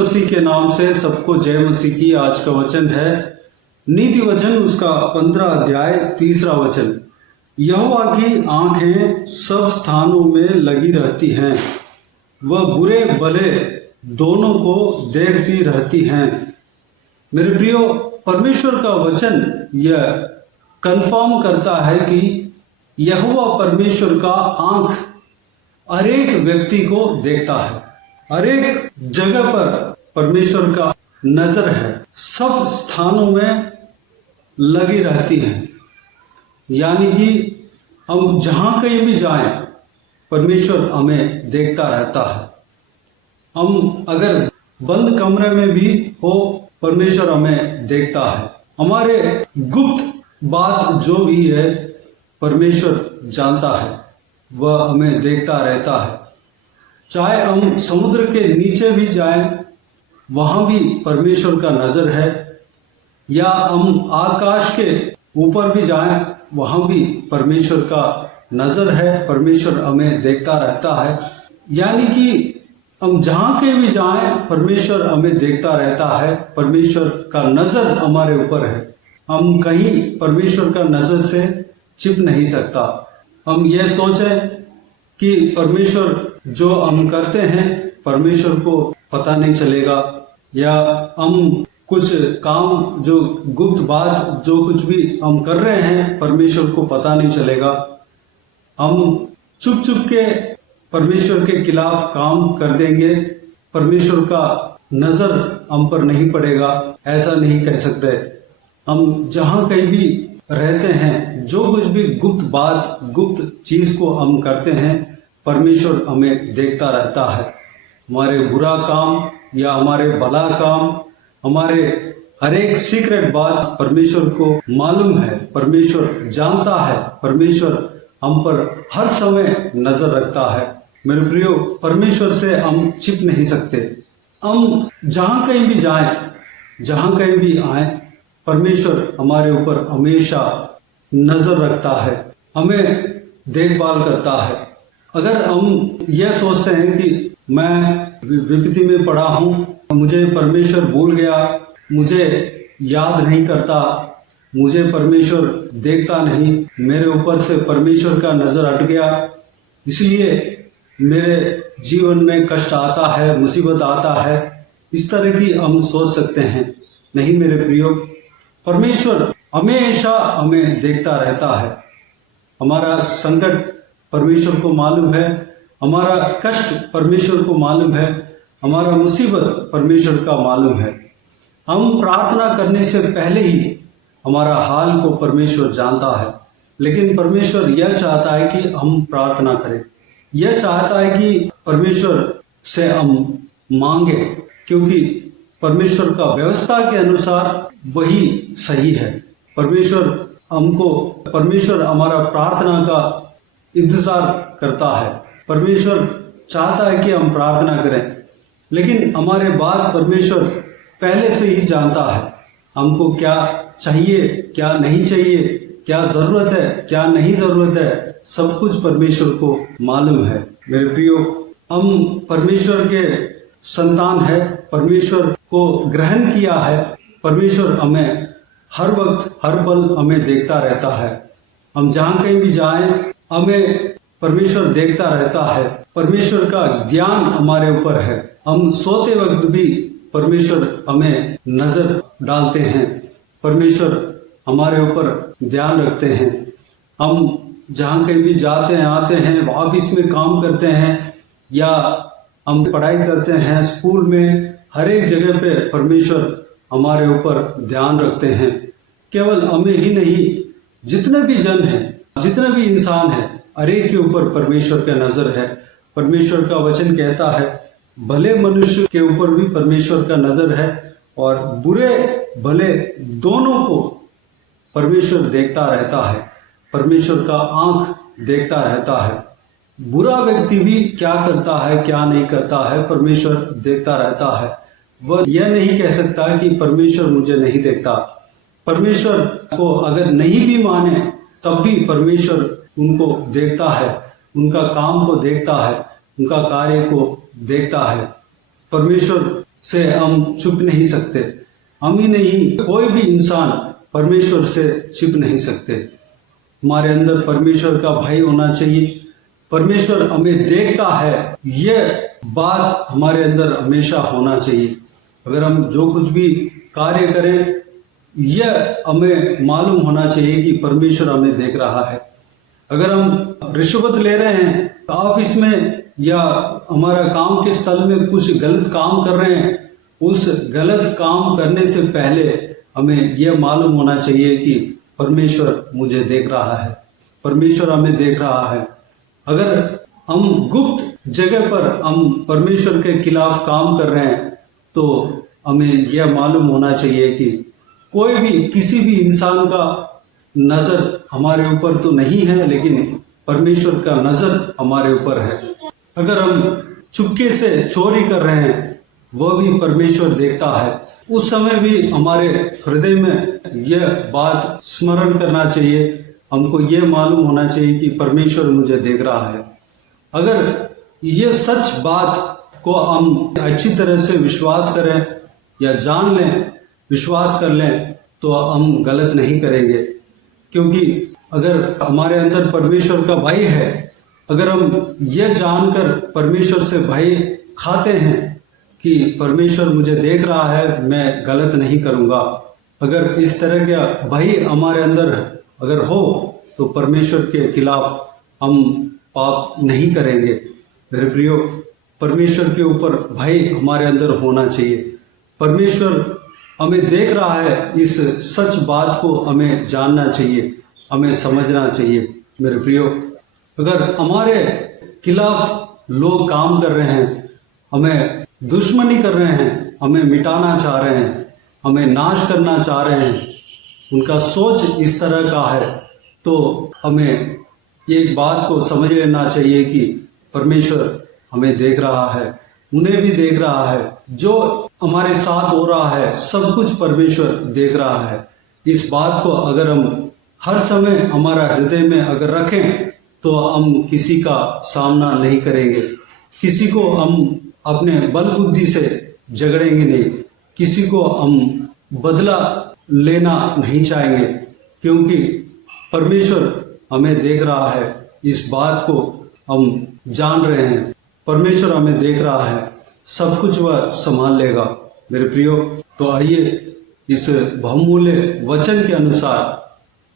मसीह के नाम से सबको जय मसीह की। आज का वचन है नीति वचन उसका 15 अध्याय 3 वचन। यहोवा की आंखें सब स्थानों में लगी रहती हैं, वह बुरे भले दोनों को देखती रहती हैं। मेरे प्रियो, परमेश्वर का वचन यह कंफर्म करता है कि यहोवा परमेश्वर का आंख हर एक व्यक्ति को देखता है। हर एक जगह पर परमेश्वर का नजर है, सब स्थानों में लगी रहती है। यानी कि हम जहाँ कहीं भी जाएं, परमेश्वर हमें देखता रहता है। हम अगर बंद कमरे में भी हो, परमेश्वर हमें देखता है। हमारे गुप्त बात जो भी है परमेश्वर जानता है, वह हमें देखता रहता है। चाहे हम समुद्र के नीचे भी जाएं, वहाँ भी परमेश्वर का नज़र है, या हम आकाश के ऊपर भी जाएं, वहाँ भी परमेश्वर का नज़र है। परमेश्वर हमें देखता रहता है। यानी कि हम जहाँ कहीं भी जाएं, परमेश्वर हमें देखता रहता है। परमेश्वर का नज़र हमारे ऊपर है। हम कहीं परमेश्वर का नज़र से छिप नहीं सकता। हम यह सोचें कि परमेश्वर जो हम करते हैं परमेश्वर को पता नहीं चलेगा, या हम कुछ काम जो गुप्त बात जो कुछ भी हम कर रहे हैं परमेश्वर को पता नहीं चलेगा। हम चुप चुप के परमेश्वर के खिलाफ काम कर देंगे, परमेश्वर का नज़र हम पर नहीं पड़ेगा, ऐसा नहीं कह सकते। हम जहाँ कहीं भी रहते हैं, जो कुछ भी गुप्त बात गुप्त चीज़ को हम करते हैं, परमेश्वर हमें देखता रहता है। हमारे बुरा काम या हमारे भला काम, हमारे हर एक सीक्रेट बात परमेश्वर को मालूम है, परमेश्वर जानता है। परमेश्वर हम पर हर समय नज़र रखता है। मेरे प्रियो, परमेश्वर से हम छिप नहीं सकते। हम जहाँ कहीं भी जाएं, जहाँ कहीं भी आए, परमेश्वर हमारे ऊपर हमेशा नज़र रखता है, हमें देखभाल करता है। अगर हम यह सोचते हैं कि मैं विपत्ति में पड़ा हूँ, मुझे परमेश्वर भूल गया, मुझे याद नहीं करता, मुझे परमेश्वर देखता नहीं, मेरे ऊपर से परमेश्वर का नज़र हट गया, इसलिए मेरे जीवन में कष्ट आता है, मुसीबत आता है, इस तरह की हम सोच सकते हैं। नहीं मेरे प्रियो, परमेश्वर हमेशा हमें देखता रहता है। हमारा संकट परमेश्वर को मालूम है, हमारा कष्ट परमेश्वर को मालूम है, हमारा मुसीबत परमेश्वर का मालूम है। हम प्रार्थना करने से पहले ही हमारा हाल को परमेश्वर जानता है। लेकिन परमेश्वर यह चाहता है कि हम प्रार्थना करें, यह चाहता है कि परमेश्वर से हम मांगे, क्योंकि परमेश्वर का व्यवस्था के अनुसार वही सही है। परमेश्वर हमारा प्रार्थना का इंतजार करता है। परमेश्वर चाहता है कि हम प्रार्थना करें, लेकिन हमारे बाद परमेश्वर पहले से ही जानता है हमको क्या चाहिए, क्या नहीं चाहिए, क्या ज़रूरत है, क्या नहीं ज़रूरत है, सब कुछ परमेश्वर को मालूम है। मेरे प्रियो, हम परमेश्वर के संतान है, परमेश्वर को ग्रहण किया है। परमेश्वर हमें हर वक्त हर पल हमें देखता रहता है। हम जहाँ कहीं भी जाएं, हमें परमेश्वर देखता रहता है। परमेश्वर का ध्यान हमारे ऊपर है। हम सोते वक्त भी परमेश्वर हमें नज़र डालते हैं, परमेश्वर हमारे ऊपर ध्यान रखते हैं। हम जहाँ कहीं भी जाते हैं, आते हैं, ऑफिस में काम करते हैं, या हम पढ़ाई करते हैं, स्कूल में, हर एक जगह पे परमेश्वर हमारे ऊपर ध्यान रखते हैं। केवल हमें ही नहीं, जितने भी जन हैं, जितने भी इंसान हैं, हर एक के ऊपर परमेश्वर का नज़र है। परमेश्वर का वचन कहता है भले मनुष्य के ऊपर भी परमेश्वर का नज़र है, और बुरे भले दोनों को परमेश्वर देखता रहता है। परमेश्वर का आंख देखता रहता है। बुरा व्यक्ति भी क्या करता है, क्या नहीं करता है, परमेश्वर देखता रहता है। वह यह नहीं कह सकता कि परमेश्वर मुझे नहीं देखता। परमेश्वर को अगर नहीं भी माने, तब भी परमेश्वर उनको देखता है, उनका काम को देखता है, उनका कार्य को देखता है। परमेश्वर से हम छुप नहीं सकते। हम ही नहीं, कोई भी इंसान परमेश्वर से छिप नहीं सकते। हमारे अंदर परमेश्वर का भय होना चाहिए। परमेश्वर हमें देखता है, यह बात हमारे अंदर हमेशा होना चाहिए। अगर हम जो कुछ भी कार्य करें, यह हमें मालूम होना चाहिए कि परमेश्वर हमें देख रहा है। अगर हम रिश्वत ले रहे हैं ऑफिस में या हमारा काम के स्थल में कुछ गलत काम कर रहे हैं, उस गलत काम करने से पहले हमें यह मालूम होना चाहिए कि परमेश्वर मुझे देख रहा है, परमेश्वर हमें देख रहा है। अगर हम गुप्त जगह पर हम परमेश्वर के खिलाफ काम कर रहे हैं, तो हमें यह मालूम होना चाहिए कि कोई भी, किसी भी इंसान का नजर हमारे ऊपर तो नहीं है, लेकिन परमेश्वर का नजर हमारे ऊपर है। अगर हम चुपके से चोरी कर रहे हैं, वह भी परमेश्वर देखता है। उस समय भी हमारे हृदय में यह बात स्मरण करना चाहिए, हमको यह मालूम होना चाहिए कि परमेश्वर मुझे देख रहा है। अगर यह सच बात को हम अच्छी तरह से विश्वास करें या जान लें, विश्वास कर लें, तो हम गलत नहीं करेंगे। क्योंकि अगर हमारे अंदर परमेश्वर का भय है, अगर हम यह जानकर परमेश्वर से भय खाते हैं कि परमेश्वर मुझे देख रहा है, मैं गलत नहीं करूँगा, अगर इस तरह का भय हमारे अंदर अगर हो, तो परमेश्वर के खिलाफ हम पाप नहीं करेंगे। मेरे प्रियो, परमेश्वर के ऊपर भय हमारे अंदर होना चाहिए। परमेश्वर हमें देख रहा है, इस सच बात को हमें जानना चाहिए, हमें समझना चाहिए। मेरे प्रियो, अगर हमारे खिलाफ लोग काम कर रहे हैं, हमें दुश्मनी कर रहे हैं, हमें मिटाना चाह रहे हैं, हमें नाश करना चाह रहे हैं, उनका सोच इस तरह का है, तो हमें एक बात को समझ लेना चाहिए कि परमेश्वर हमें देख रहा है, उन्हें भी देख रहा है। जो हमारे साथ हो रहा है, सब कुछ परमेश्वर देख रहा है। इस बात को अगर हम हर समय हमारा हृदय में अगर रखें, तो हम किसी का सामना नहीं करेंगे, किसी को हम अपने बल बुद्धि से झगड़ेंगे नहीं, किसी को हम बदला लेना नहीं चाहेंगे, क्योंकि परमेश्वर हमें देख रहा है। इस बात को हम जान रहे हैं, परमेश्वर हमें देख रहा है, सब कुछ वह संभाल लेगा। मेरे प्रियो, तो आइए इस बहुमूल्य वचन के अनुसार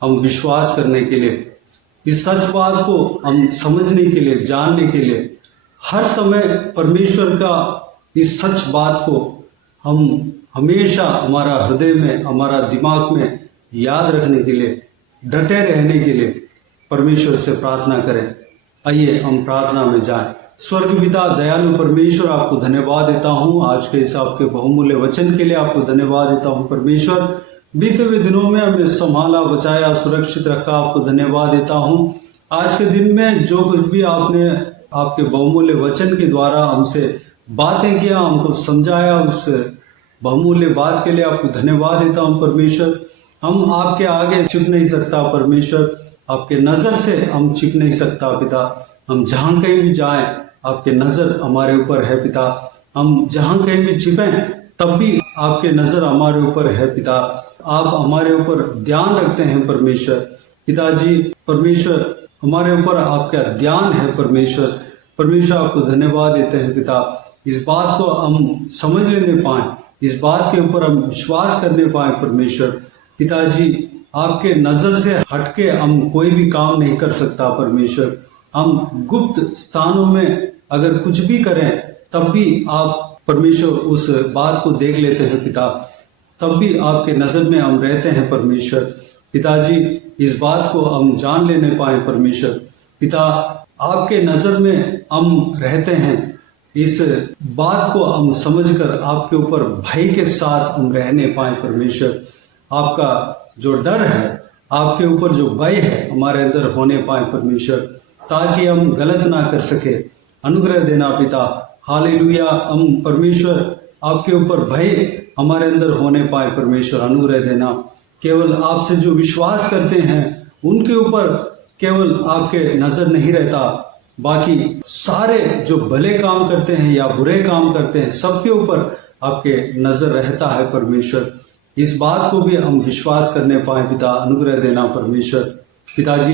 हम विश्वास करने के लिए, इस सच बात को हम समझने के लिए, जानने के लिए, हर समय परमेश्वर का इस सच बात को हम हमेशा हमारा हृदय में, हमारा दिमाग में याद रखने के लिए, डटे रहने के लिए परमेश्वर से प्रार्थना करें। आइए हम प्रार्थना में जाएं। स्वर्ग पिता दयालु परमेश्वर, आपको धन्यवाद देता हूँ आज के इस आपके बहुमूल्य वचन के लिए। आपको धन्यवाद देता हूँ परमेश्वर, बीते हुए दिनों में हमें संभाला, बचाया, सुरक्षित रखा। आपको धन्यवाद देता हूँ आज के दिन में जो कुछ भी आपने आपके बहुमूल्य वचन के द्वारा हमसे बातें किया, हमको समझाया, उस बहुमूल्य बात के लिए आपको धन्यवाद देता हूँ परमेश्वर। हम आपके आगे छिप नहीं सकता परमेश्वर, आपके नज़र से हम छिप नहीं सकता पिता। हम जहाँ कहीं भी जाएं, आपके नज़र हमारे ऊपर है पिता। हम जहाँ कहीं भी छिपें, तब भी आपके नज़र हमारे ऊपर है पिता। आप हमारे ऊपर ध्यान रखते हैं परमेश्वर। पिताजी परमेश्वर, हमारे ऊपर आपका ध्यान है परमेश्वर। परमेश्वर आपको धन्यवाद देते हैं पिता। इस बात को हम समझ लेने पाएं, इस बात के ऊपर हम विश्वास करने पाएं परमेश्वर। पिताजी, आपके नज़र से हटके हम कोई भी काम नहीं कर सकता परमेश्वर। हम गुप्त स्थानों में अगर कुछ भी करें, तब भी आप परमेश्वर उस बात को देख लेते हैं पिता, तब भी आपके नज़र में हम रहते हैं परमेश्वर। पिताजी, इस बात को हम जान लेने पाए परमेश्वर। पिता, आपके नज़र में हम रहते हैं, इस बात को हम समझकर आपके ऊपर भय के साथ हम रहने पाए परमेश्वर। आपका जो डर है, आपके ऊपर जो भय है, हमारे अंदर होने पाए परमेश्वर, ताकि हम गलत ना कर सके। अनुग्रह देना पिता। हालेलुया। हम परमेश्वर आपके ऊपर भय हमारे अंदर होने पाए परमेश्वर, अनुग्रह देना। केवल आपसे जो विश्वास करते हैं उनके ऊपर केवल आपके नज़र नहीं रहता, बाकी सारे जो भले काम करते हैं या बुरे काम करते हैं, सबके ऊपर आपके नजर रहता है परमेश्वर। इस बात को भी हम विश्वास करने पाए पिता, अनुग्रह देना परमेश्वर। पिताजी,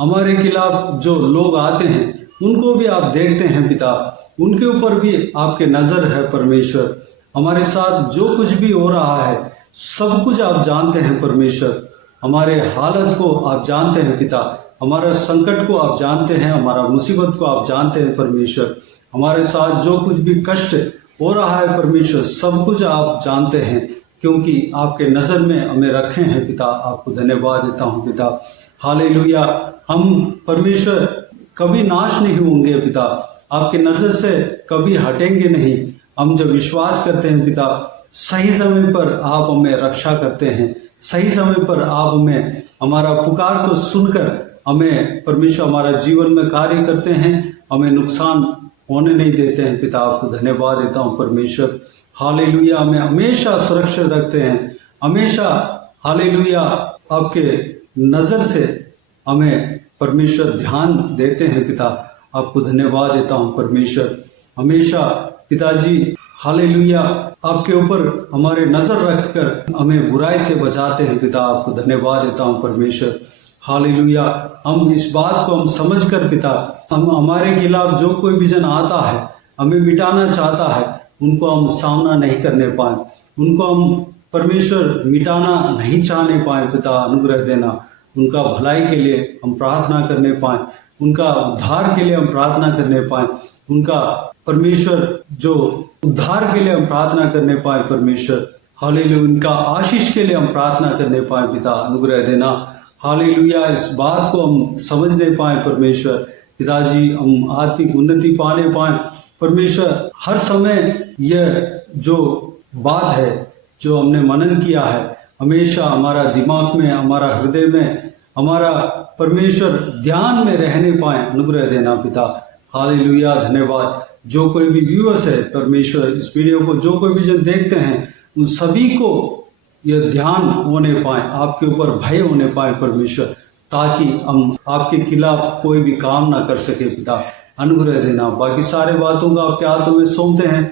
हमारे खिलाफ जो लोग आते हैं उनको भी आप देखते हैं पिता, उनके ऊपर भी आपके नजर है परमेश्वर। हमारे साथ जो कुछ भी हो रहा है सब कुछ आप जानते हैं परमेश्वर। हमारे हालत को आप जानते हैं पिता, हमारा संकट को आप जानते हैं, हमारा मुसीबत को आप जानते हैं परमेश्वर। हमारे साथ जो कुछ भी कष्ट हो रहा है परमेश्वर, सब कुछ आप जानते हैं, क्योंकि आपके नज़र में हमें रखे हैं पिता। आपको धन्यवाद देता हूँ पिता। हालेलुया। हम परमेश्वर कभी नाश नहीं होंगे पिता, आपके नज़र से कभी हटेंगे नहीं। हम जब विश्वास करते हैं पिता, सही समय पर आप हमें रक्षा करते हैं, सही समय पर आप हमें हमारा पुकार को सुनकर हमें परमेश्वर हमारा जीवन में कार्य करते हैं, हमें नुकसान होने नहीं देते हैं पिता। आपको धन्यवाद देता हूँ परमेश्वर। हालेलुया। हमें हमेशा सुरक्षित रखते हैं, हमेशा हालेलुया आपके नज़र से हमें परमेश्वर ध्यान देते हैं पिता। आपको धन्यवाद देता हूँ परमेश्वर। हमेशा पिताजी हालेलुया आपके ऊपर हमारे नज़र रखकर हमें बुराई से बचाते हैं पिता। आपको धन्यवाद देता हूँ परमेश्वर। हालेलुया। हम इस बात को हम समझ कर पिता, हम हमारे खिलाफ जो कोई भी जन आता है, हमें मिटाना चाहता है, उनको हम सामना नहीं करने पाए, उनको हम परमेश्वर मिटाना नहीं चाहने पाए पिता। अनुग्रह देना, उनका भलाई के लिए हम प्रार्थना करने पाए, उनका उद्धार के लिए हम प्रार्थना करने पाए, उनका परमेश्वर जो उद्धार के लिए हम प्रार्थना करने पाए परमेश्वर। हालेलुया। उनका आशीष के लिए हम प्रार्थना करने पाए पिता। अनुग्रह देना। हालेलुया। इस बात को हम समझने पाए परमेश्वर। पिताजी, हम आत्मिक उन्नति पाने पाए परमेश्वर। हर समय यह जो बात है जो हमने मनन किया है, हमेशा हमारा दिमाग में, हमारा हृदय में, हमारा परमेश्वर ध्यान में रहने पाए। अनुग्रह देना पिता। हालेलुया। धन्यवाद। जो कोई भी व्यूअर्स है परमेश्वर, इस वीडियो को जो कोई भी जन देखते हैं, उन सभी को यह ध्यान होने पाए, आपके ऊपर भय होने पाए परमेश्वर, ताकि हम आपके खिलाफ कोई भी काम ना कर सके पिता। अनुग्रह देना। बाकी सारे बातों का आपके हाथों में सौंपते हैं।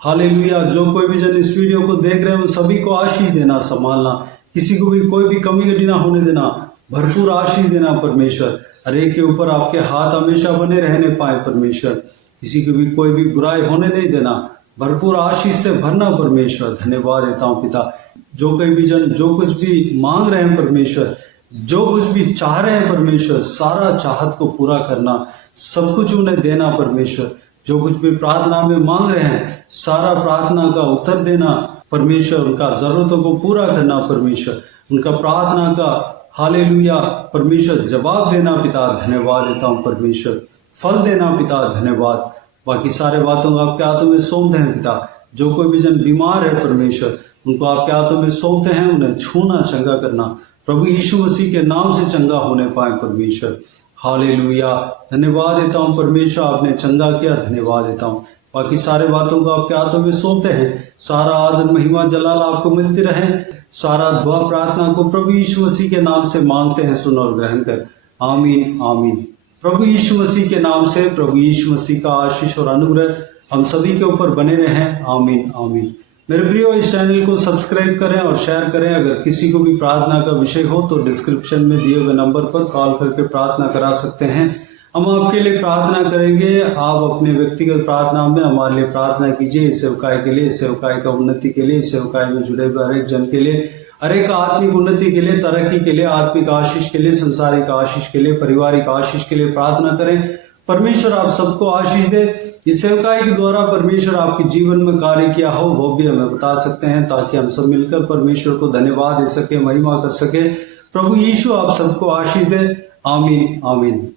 हालेलुया। जो कोई भी जन इस वीडियो को देख रहे हैं उन सभी को आशीष देना, संभालना, किसी को भी कोई भी कमी घटी ना होने देना, भरपूर आशीष देना परमेश्वर। हर एक के ऊपर आपके हाथ हमेशा बने रहने पाए परमेश्वर। किसी को भी कोई भी बुराई होने नहीं देना, भरपूर आशीष से भरना परमेश्वर। धन्यवाद देता हूँ पिता। जो कोई भी जन जो कुछ भी मांग रहे हैं परमेश्वर, जो कुछ भी चाह रहे हैं परमेश्वर, सारा चाहत को पूरा करना, सब कुछ उन्हें देना परमेश्वर। जो कुछ भी प्रार्थना में मांग रहे हैं, सारा प्रार्थना का उत्तर देना परमेश्वर। उनका जरूरतों को पूरा करना परमेश्वर। उनका प्रार्थना का हालेलुया परमेश्वर जवाब देना पिता। धन्यवाद देता हूँ परमेश्वर। फल देना पिता। धन्यवाद। बाकी सारे बातों को आपके हाथों में सौंपते हैं पिता। जो कोई भी जन बीमार है परमेश्वर, उनको आपके हाथों में सौंपते हैं, उन्हें छूना, चंगा करना, प्रभु यीशु मसीह के नाम से चंगा होने पाए परमेश्वर। हालेलुया। धन्यवाद देता हूँ परमेश्वर, आपने चंगा किया, धन्यवाद देता हूँ। बाकी सारे बातों को आपके हाथों में सौंपते हैं। सारा आदर, महिमा, जलाल आपको मिलती रहे। सारा दुआ प्रार्थना को प्रभु यीशु मसीह के नाम से मांगते हैं, सुन और ग्रहण कर। आमीन आमीन। प्रभु यीशु मसीह के नाम से प्रभु यीशु मसीह का आशीष और अनुग्रह हम सभी के ऊपर बने रहें। आमीन आमीन। मेरे प्रियो, इस चैनल को सब्सक्राइब करें और शेयर करें। अगर किसी को भी प्रार्थना का विषय हो तो डिस्क्रिप्शन में दिए हुए नंबर पर कॉल करके प्रार्थना करा सकते हैं। हम आपके लिए प्रार्थना करेंगे। आप अपने व्यक्तिगत प्रार्थना में हमारे लिए प्रार्थना कीजिए। इस सेवकाई के लिए, इस सेवकाई का उन्नति के लिए, इस सेवकाई में जुड़े हुए हर एक जन के लिए, हर एक आत्मिक उन्नति के लिए, तरक्की के लिए, आत्मिक आशीष के लिए, संसारिक आशीष के लिए, पारिवारिक आशीष के लिए प्रार्थना करें। परमेश्वर आप सबको आशीष दे। इस सेवकाई के द्वारा परमेश्वर आपके जीवन में कार्य किया हो वो भी हमें बता सकते हैं, ताकि हम सब मिलकर परमेश्वर को धन्यवाद दे सके, महिमा कर सके। प्रभु यीशु आप सबको आशीष दे। आमीन आमीन।